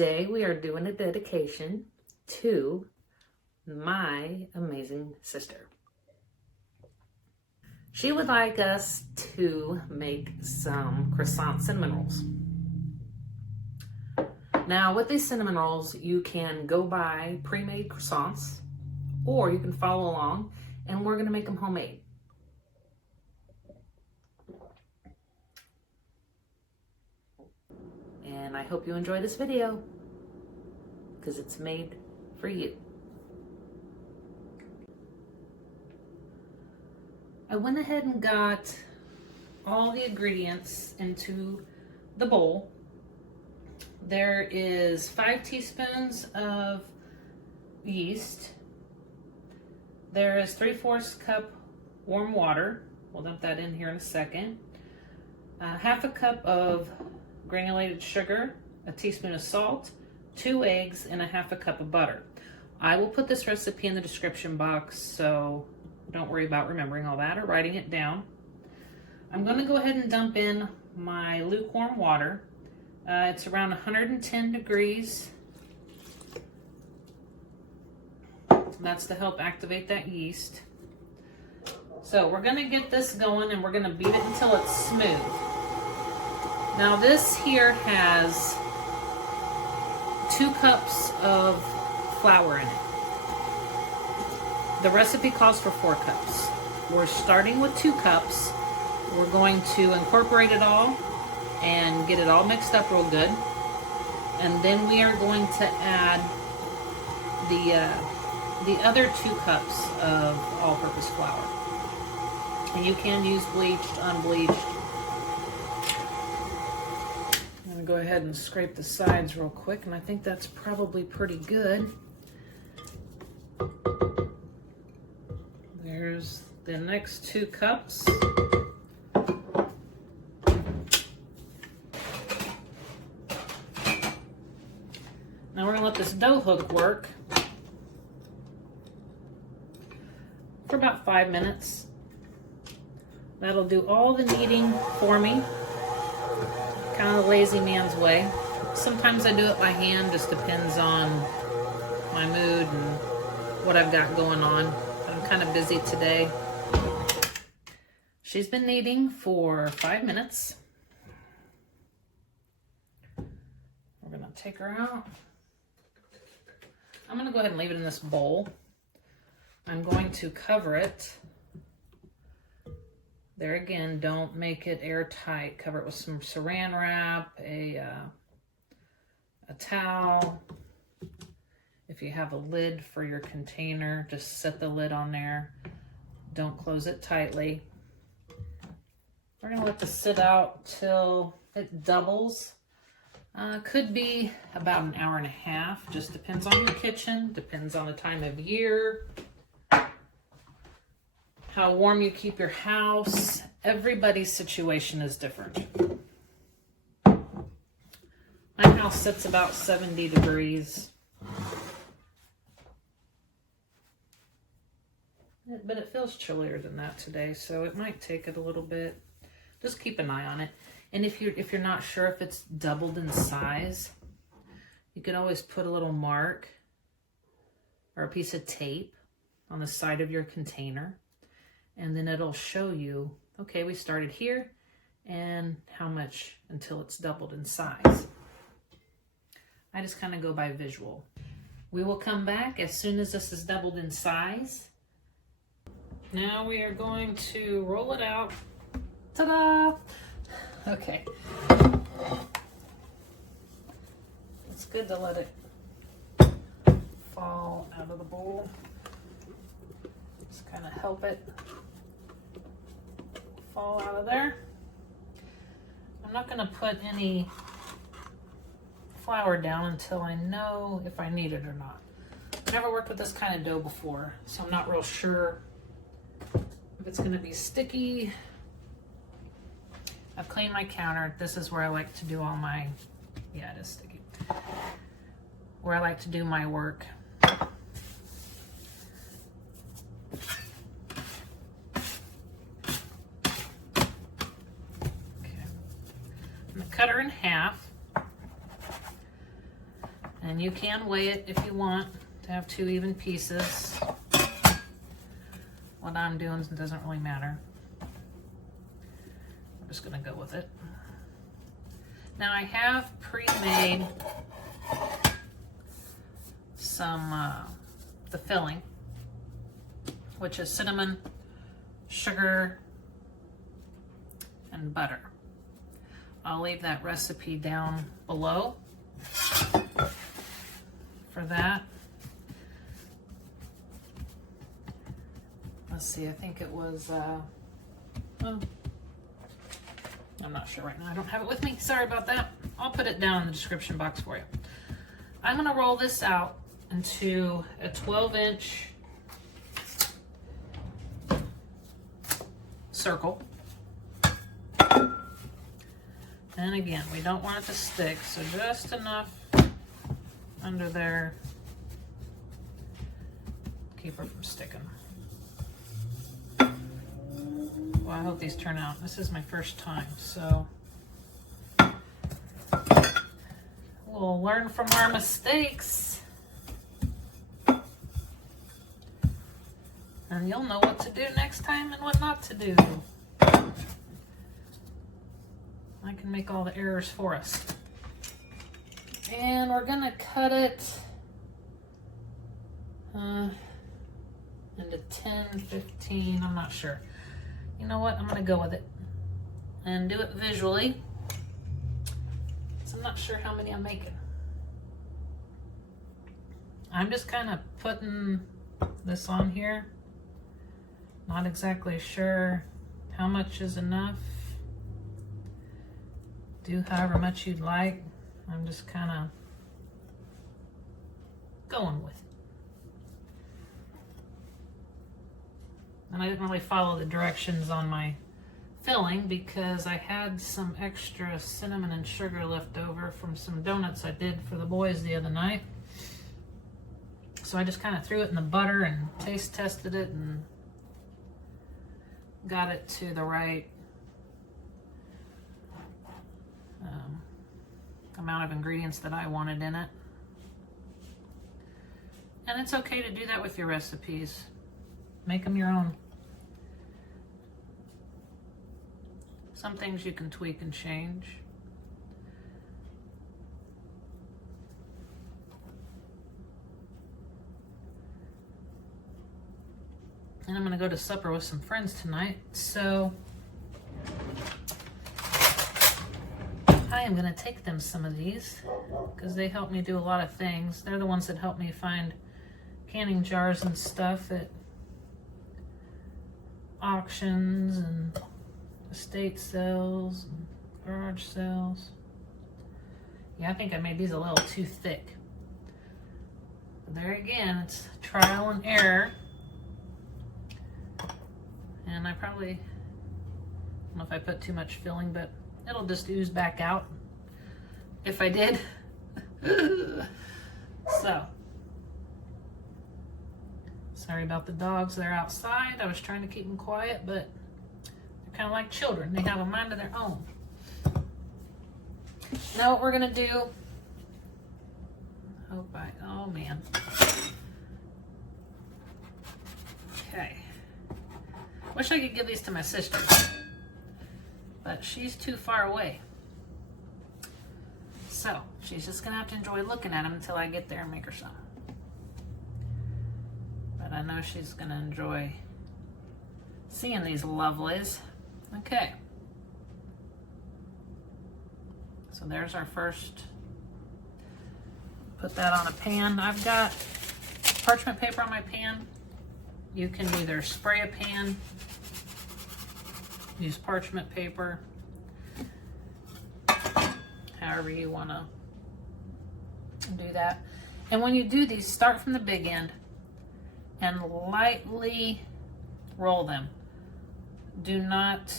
Today we are doing a dedication to my amazing sister. She would like us to make some croissant cinnamon rolls. Now with these cinnamon rolls, you can go buy pre-made croissants or you can follow along and we're gonna make them homemade. And I hope you enjoy this video because it's made for you. I went ahead and got all the ingredients into the bowl. There is 5 teaspoons of yeast. There is 3/4 cup warm water. We'll dump that in here in a second. Half a cup of granulated sugar, a teaspoon of salt, 2 eggs, and a half a cup of butter. I will put this recipe in the description box, so don't worry about remembering all that or writing it down. I'm going to go ahead and dump in my lukewarm water. It's around 110 degrees. That's to help activate that yeast. So we're going to get this going and we're going to beat it until it's smooth. Now this here has 2 cups of flour in it. The recipe calls for 4 cups. We're starting with 2 cups. We're going to incorporate it all and get it all mixed up real good. And then we are going to add the other 2 cups of all-purpose flour. And you can use bleached, unbleached. I'm going to go ahead and scrape the sides real quick, and I think that's probably pretty good. There's the next 2 cups. Now we're going to let this dough hook work for about 5 minutes. That'll do all the kneading for me. Kind of the lazy man's way. Sometimes I do it by hand, just depends on my mood and what I've got going on. I'm kind of busy today. She's been kneading for 5 minutes. We're gonna take her out. I'm gonna go ahead and leave it in this bowl. I'm going to cover it. There again, don't make it airtight. Cover it with some saran wrap, a towel. If you have a lid for your container, just set the lid on there. Don't close it tightly. We're gonna let this sit out till it doubles. Could be about an hour and a half. Just depends on your kitchen, depends on the time of year, how warm you keep your house. Everybody's situation is different. My house sits about 70 degrees. But it feels chillier than that today, so it might take it a little bit. Just keep an eye on it. And if you're not sure if it's doubled in size, you can always put a little mark or a piece of tape on the side of your container. And then it'll show you, okay, we started here and how much until it's doubled in size. I just kind of go by visual. We will come back as soon as this is doubled in size. Now we are going to roll it out. Ta-da! Okay. It's good to let it fall out of the bowl. Just kind of help it fall out of there. I'm not going to put any flour down until I know if I need it or not. I've never worked with this kind of dough before, so I'm not real sure if it's going to be sticky. I've cleaned my counter. This is where I like to do all my, yeah, it is sticky. Where I like to do my work. Okay. I'm gonna cut her in half. And you can weigh it if you want to have 2 even pieces. What I'm doing doesn't really matter. I'm just gonna go with it. Now I have pre-made some, the filling, which is cinnamon, sugar, and butter. I'll leave that recipe down below for that. Let's see, I think it was, oh, I'm not sure right now. I don't have it with me. Sorry about that. I'll put it down in the description box for you. I'm gonna roll this out into a 12-inch circle. And again, we don't want it to stick, so just enough under there. Keep her from sticking. Well, I hope these turn out. This is my first time, so we'll learn from our mistakes. And you'll know what to do next time and what not to do. I can make all the errors for us. And we're gonna cut it into 10, 15, I'm not sure. You know what, I'm gonna go with it and do it visually. So I'm not sure how many I'm making. I'm just kind of putting this on here. Not exactly sure how much is enough. Do however much you'd like. I'm just kind of going with it. And I didn't really follow the directions on my filling because I had some extra cinnamon and sugar left over from some donuts I did for the boys the other night. So I just kind of threw it in the butter and taste tested it and got it to the right amount of ingredients that I wanted in it. And it's okay to do that with your recipes. Make them your own. Some things you can tweak and change. And I'm going to go to supper with some friends tonight, so I am going to take them some of these because they help me do a lot of things. They're the ones that help me find canning jars and stuff at auctions and estate sales and garage sales. Yeah, I think I made these a little too thick. But there again, it's trial and error. And I probably, I don't know if I put too much filling, but it'll just ooze back out if I did. So, sorry about the dogs. They're outside. I was trying to keep them quiet, but they're kind of like children. They have a mind of their own. Now what we're going to do, oh man. Okay. Wish I could give these to my sister, but she's too far away. So she's just gonna have to enjoy looking at them until I get there and make her some. But I know she's gonna enjoy seeing these lovelies. Okay. So there's our first. Put that on a pan. I've got parchment paper on my pan. You can either spray a pan, use parchment paper, however you want to do that. And when you do these, start from the big end and lightly roll them. Do not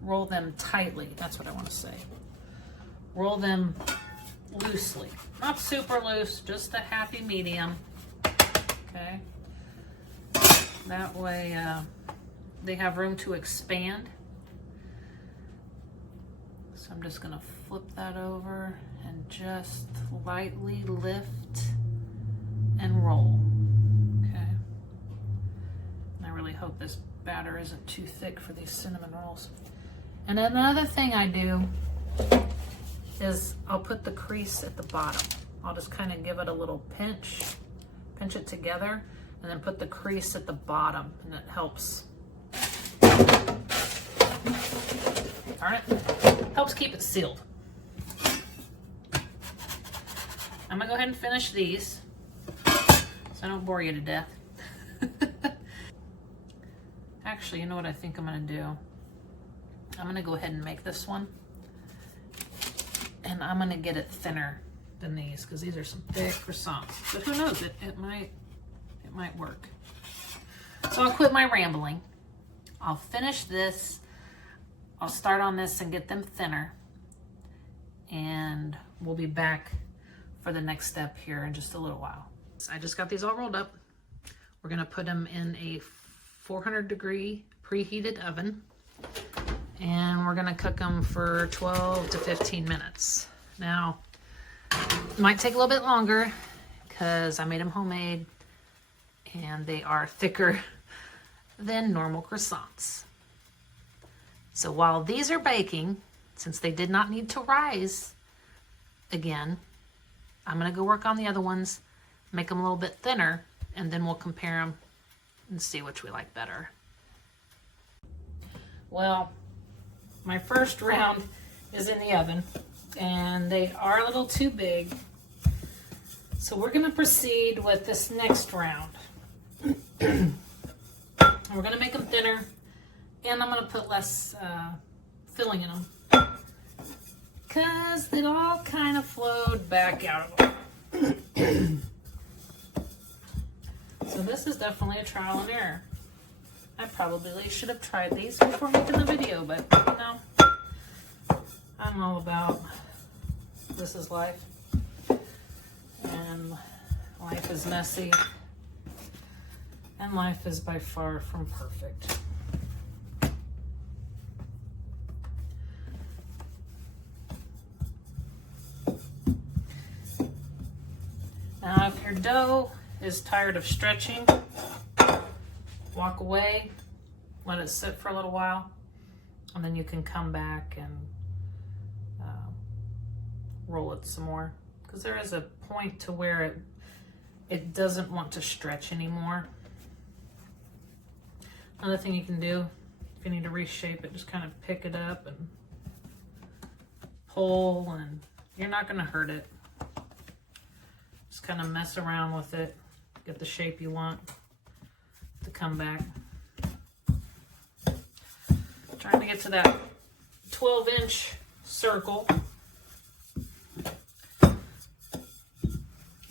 roll them tightly. That's what I want to say. Roll them loosely. Not super loose, just a happy medium. Okay, that way they have room to expand. So I'm just going to flip that over and just lightly lift and roll. Okay. And I really hope this batter isn't too thick for these cinnamon rolls. And another thing I do is I'll put the crease at the bottom. I'll just kind of give it a little pinch it together, and then put the crease at the bottom, and it helps. Darn it. Helps keep it sealed. I'm gonna go ahead and finish these so I don't bore you to death. Actually, you know what I think I'm gonna do? I'm gonna go ahead and make this one, and I'm gonna get it thinner than these because these are some thick croissants. But who knows? It might work. So I'll quit my rambling. I'll finish this. I'll start on this and get them thinner, and we'll be back for the next step here in just a little while. I just got these all rolled up. We're gonna put them in a 400-degree preheated oven, and we're gonna cook them for 12 to 15 minutes. Now, it might take a little bit longer because I made them homemade and they are thicker than normal croissants. So while these are baking, since they did not need to rise again, I'm gonna go work on the other ones, make them a little bit thinner, and then we'll compare them and see which we like better. Well, my first round is in the oven, and they are a little too big. So we're gonna proceed with this next round. We're gonna make them thinner, and I'm gonna put less filling in them, because it all kind of flowed back out of them. So this is definitely a trial and error. I probably should have tried these before making the video, but you know, I'm all about this is life, and life is messy, and life is by far from perfect. Now, if your dough is tired of stretching, walk away, let it sit for a little while, and then you can come back and roll it some more, because there is a point to where it doesn't want to stretch anymore. Another thing you can do, if you need to reshape it, just kind of pick it up and pull, and you're not going to hurt it. Just kind of mess around with it, get the shape you want to come back. Trying to get to that 12-inch circle.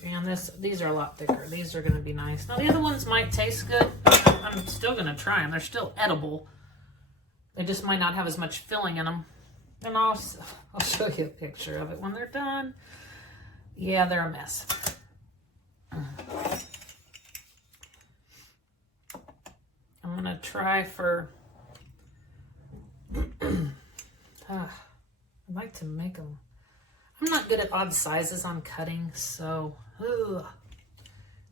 And these are a lot thicker. These are going to be nice. Now, the other ones might taste good. I'm still going to try them. They're still edible. They just might not have as much filling in them. And I'll show you a picture of it when they're done. Yeah, they're a mess. I'm going to try for... I'd like to make them... I'm not good at odd sizes on cutting, so...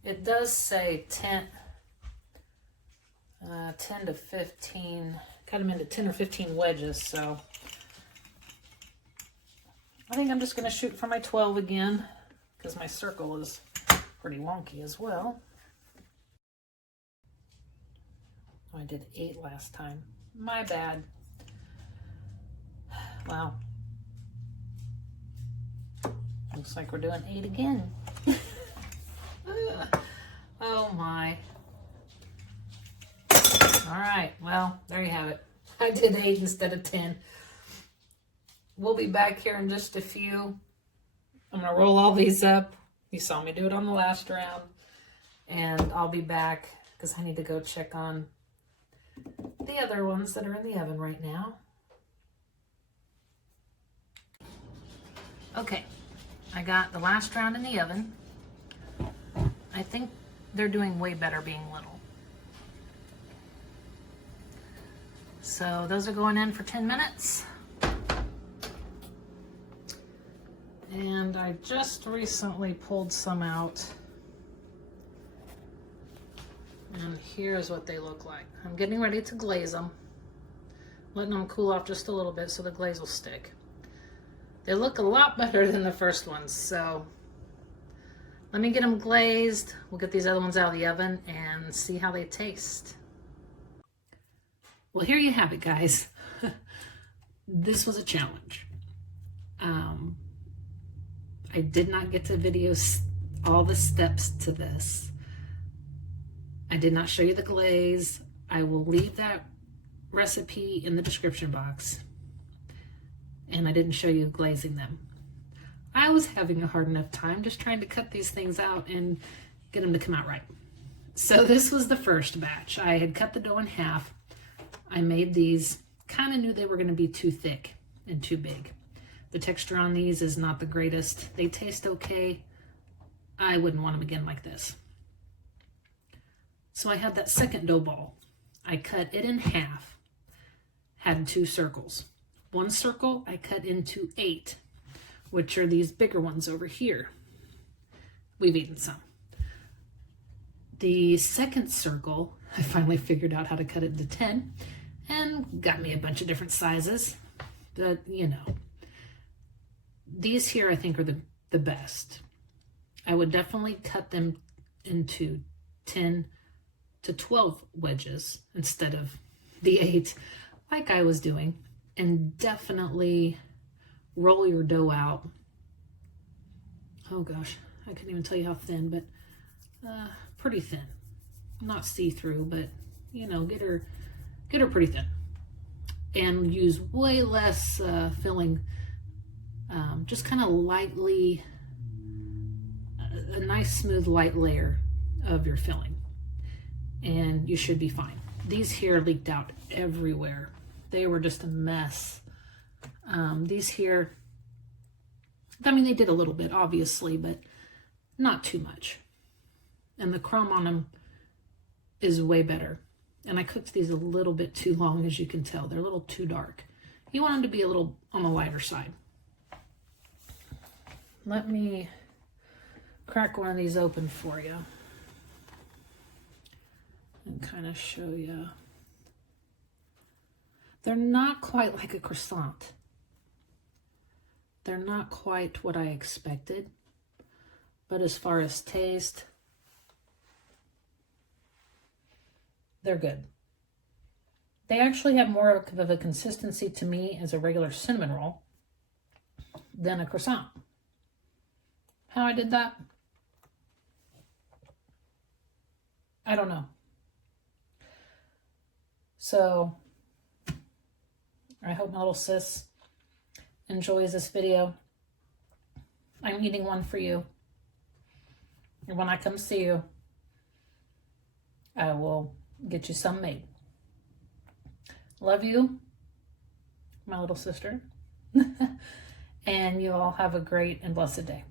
It does say 10 to 15, cut them into 10 or 15 wedges, so I think I'm just going to shoot for my 12 again, because my circle is pretty wonky as well. Oh, I did 8 last time. My bad. Wow. Looks like we're doing 8 again. Oh my. All right, well, there you have it. I did 8 instead of 10. We'll be back here in just a few. I'm gonna roll all these up. You saw me do it on the last round. And I'll be back because I need to go check on the other ones that are in the oven right now. Okay, I got the last round in the oven. I think they're doing way better being little. So those are going in for 10 minutes. And I just recently pulled some out. And here's what they look like. I'm getting ready to glaze them. Letting them cool off just a little bit so the glaze will stick. They look a lot better than the first ones, so let me get them glazed. We'll get these other ones out of the oven and see how they taste. Well, here you have it, guys. This was a challenge. I did not get to video all the steps to this. I did not show you the glaze. I will leave that recipe in the description box. And I didn't show you glazing them. I was having a hard enough time just trying to cut these things out and get them to come out right. So this was the first batch. I had cut the dough in half. I made these, kind of knew they were going to be too thick and too big. The texture on these is not the greatest. They taste okay. I wouldn't want them again like this. So I had that second dough ball. I cut it in half, had 2 circles. One circle I cut into 8, which are these bigger ones over here. We've eaten some. The second circle, I finally figured out how to cut it into 10 and got me a bunch of different sizes. But, you know, these here I think are the best. I would definitely cut them into 10 to 12 wedges instead of the 8 like I was doing. And definitely roll your dough out. Oh gosh, I couldn't even tell you how thin, but pretty thin. Not see-through, but you know, get her pretty thin. And use way less filling, just kind of lightly, a nice smooth light layer of your filling. And you should be fine. These here leaked out everywhere. They were just a mess. These here, I mean, they did a little bit, obviously, but not too much. And the crumb on them is way better. And I cooked these a little bit too long, as you can tell. They're a little too dark. You want them to be a little on the lighter side. Let me crack one of these open for you and kind of show you. They're not quite like a croissant. They're not quite what I expected. But as far as taste, they're good. They actually have more of a consistency to me as a regular cinnamon roll than a croissant. How I did that? I don't know. So I hope my little sis enjoys this video. I'm eating one for you. And when I come see you, I will get you some made. Love you, my little sister. And you all have a great and blessed day.